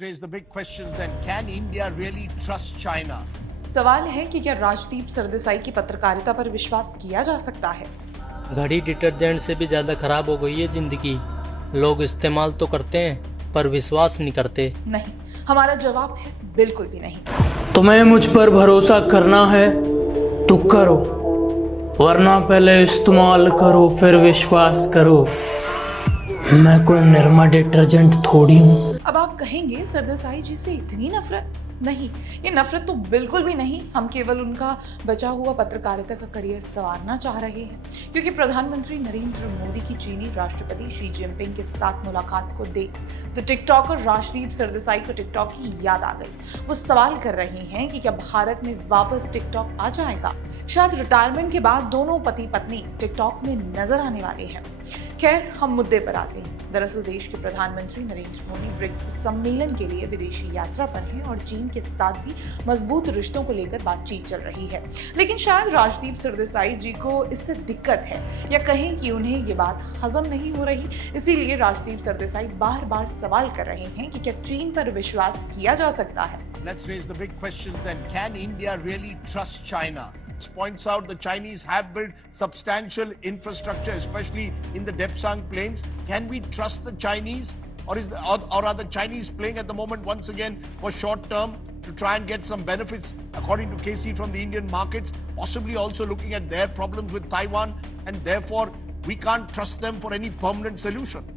Raise the big questions then. Can India really trust China? सवाल है कि क्या राजदीप सरदेसाई की पत्रकारिता पर विश्वास किया जा सकता है। घड़ी डिटर्जेंट से भी ज़्यादा खराब हो गई है जिंदगी। लोग इस्तेमाल तो करते हैं पर विश्वास नहीं करते। नहीं, हमारा जवाब है बिल्कुल भी नहीं। तुम्हें मुझ पर भरोसा करना है तो करो, वरना पहले इस्तेमाल करो फिर विश्वास करो। मैं कोई निरमा डिटर्जेंट थोड़ी हूँ। अब आप कहेंगे सरदेसाई जी से इतनी नफरत? नहीं, ये नफरत तो बिल्कुल भी नहीं। हम केवल उनका बचा हुआ पत्रकारिता का करियर संवारना चाह रहे हैं, क्योंकि प्रधानमंत्री नरेंद्र मोदी की चीनी राष्ट्रपति शी जिनपिंग के साथ मुलाकात को देख तो टिकटॉकर राजदीप सरदेसाई को टिकटॉक की याद आ गई। वो सवाल कर रहे हैं कि क्या भारत में वापस टिकटॉक आ जाएगा। शायद रिटायरमेंट के बाद दोनों पति पत्नी टिकटॉक में नजर आने वाले हैं। खैर, हम मुद्दे पर आते हैं। दरअसल देश के प्रधानमंत्री नरेंद्र मोदी ब्रिक्स सम्मेलन के लिए विदेशी यात्रा पर हैं और चीन के साथ भी मजबूत रिश्तों को लेकर बातचीत चल रही है। लेकिन शायद राजदीप सरदेसाई जी को इससे दिक्कत है, या कहें कि उन्हें ये बात हजम नहीं हो रही। इसीलिए राजदीप सरदेसाई बार बार सवाल कर रहे हैं कि क्या चीन पर विश्वास किया जा सकता है। Let's raise the big questions then. Can India really trust China? This points out the Chinese have built substantial infrastructure, especially in the Depsang Plains. Can we trust the Chinese, or are the Chinese playing at the moment once again for short term to try and get some benefits, according to KC, from the Indian markets, possibly also looking at their problems with Taiwan, and therefore we can't trust them for any permanent solution?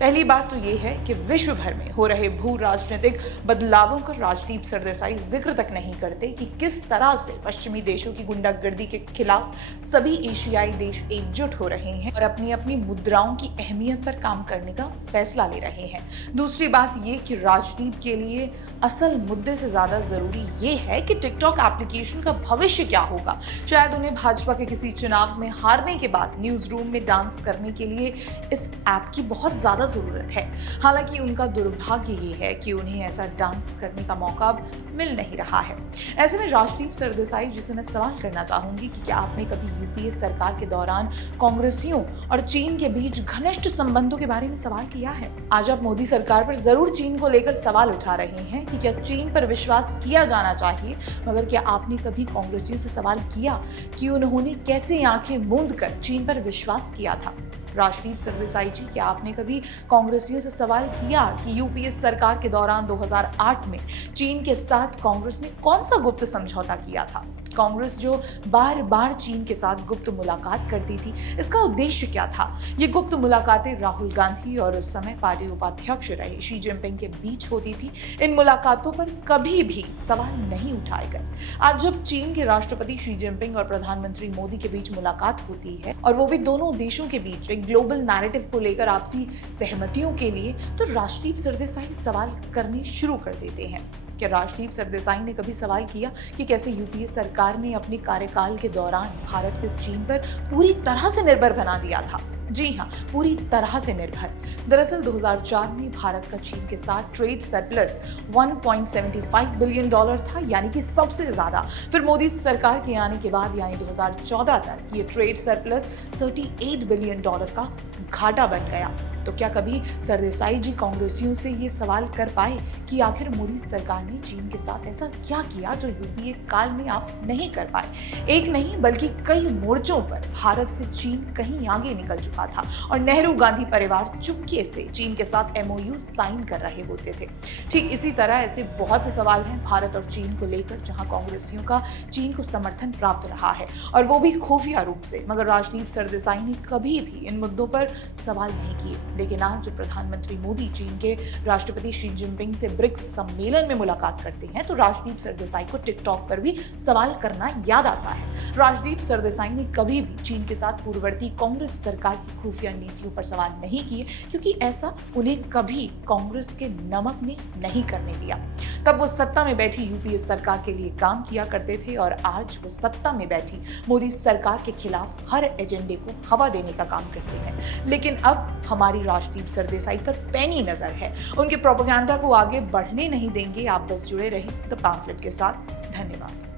पहली बात तो ये है कि विश्व भर में हो रहे भू राजनीतिक बदलावों का राजदीप सरदेसाई जिक्र तक नहीं करते कि किस तरह से पश्चिमी देशों की गुंडागर्दी के खिलाफ सभी एशियाई देश एकजुट हो रहे हैं और अपनी अपनी मुद्राओं की अहमियत पर काम करने का फैसला ले रहे हैं। दूसरी बात ये कि राजदीप के लिए असल मुद्दे से ज्यादा जरूरी ये है कि टिकटॉक एप्लीकेशन का भविष्य क्या होगा। शायद उन्हें भाजपा के किसी चुनाव में हारने के बाद न्यूज रूम में डांस करने के लिए इस ऐप की बहुत ज्यादा जरूरत है। हालांकि उनका दुर्भाग्य ये है कि उन्हें ऐसा डांस करने का मौका मिल नहीं रहा है। ऐसे में राजदीप सरदेसाई जिसे मैं सवाल करना चाहूंगी कि क्या आपने कभी यूपीए सरकार के दौरान कांग्रेसियों और चीन के बीच घनिष्ठ संबंधों के बारे में सवाल किया है? आज आप मोदी सरकार पर जरूर चीन को लेकर सवाल उठा रहे हैं कि क्या चीन पर विश्वास किया जाना चाहिए, मगर क्या आपने कभी कांग्रेसियों से सवाल किया कि उन्होंने कैसे आंखें मूंद कर चीन पर विश्वास किया था? राजदीप सरदेसाई जी, क्या आपने कभी कांग्रेसियों से सवाल किया कि यूपीए सरकार के दौरान 2008 में चीन के साथ कांग्रेस ने कौन सा गुप्त समझौता किया था? कांग्रेस जो बार बार चीन के साथ गुप्त मुलाकात करती थी, इसका उद्देश्य क्या था? ये गुप्त मुलाकातें राहुल गांधी और उस समय पार्टी उपाध्यक्ष रहे शी जिनपिंग के बीच होती थी। इन मुलाकातों पर कभी भी सवाल नहीं उठाए गए। आज जब चीन के राष्ट्रपति शी जिनपिंग और प्रधानमंत्री मोदी के बीच मुलाकात होती है, और वो भी दोनों देशों के बीच एक ग्लोबल नैरेटिव को लेकर आपसी सहमतियों के लिए, तो राजदीप सरदेसाई सवाल करने शुरू कर देते हैं। क्या राजदीप सरदेसाई ने कभी सवाल किया कि कैसे यूपीए सरकार ने अपने कार्यकाल के दौरान भारत को चीन पर पूरी तरह से निर्भर बना दिया था? जी हाँ, पूरी तरह से निर्भर। दरअसल 2004 में भारत का चीन के साथ ट्रेड सरप्लस 1.75 बिलियन डॉलर था, यानी कि सबसे ज्यादा। फिर मोदी सरकार के आने के बाद यानी 2014 तक ये ट्रेड सरप्लस 38 बिलियन डॉलर का घाटा बन गया। तो क्या कभी सरदेसाई जी कांग्रेसियों से ये सवाल कर पाए कि आखिर मोदी सरकार ने चीन के साथ ऐसा क्या किया जो यूपीए काल में आप नहीं कर पाए? एक नहीं बल्कि कई मोर्चों पर भारत से चीन कहीं आगे निकल चुका था और नेहरू गांधी परिवार चुपके से चीन के साथ एमओयू साइन कर रहे होते थे। ठीक इसी तरह ऐसे बहुत से सवाल हैं भारत और चीन को लेकर, जहां कांग्रेसियों का चीन को समर्थन प्राप्त रहा है, और वो भी खुफिया रूप से। मगर राजदीप सरदेसाई ने कभी भी इन मुद्दों पर सवाल नहीं किए। लेकिन आज जब प्रधानमंत्री मोदी चीन के राष्ट्रपति शी जिनपिंग से ब्रिक्स सम्मेलन में मुलाकात करते हैं, तो राजदीप सरदेसाई को टिकटॉक पर भी सवाल करना याद आता है। राजदीप सरदेसाई ने कभी भी चीन के साथ पूर्ववर्ती कांग्रेस सरकार की खुफिया नीतियों पर सवाल नहीं किए, क्योंकि ऐसा उन्हें कभी कांग्रेस के नमक ने नहीं करने दिया। तब वो सत्ता में बैठी यूपीए सरकार के लिए काम किया करते थे, और आज वो सत्ता में बैठी मोदी सरकार के खिलाफ हर एजेंडे को हवा देने का काम करते हैं। लेकिन अब हमारी राजदीप सरदेसाई पर पैनी नजर है। उनके प्रोपेगेंडा को आगे बढ़ने नहीं देंगे। आप बस जुड़े रहिए द पैम्फलेट के साथ। धन्यवाद।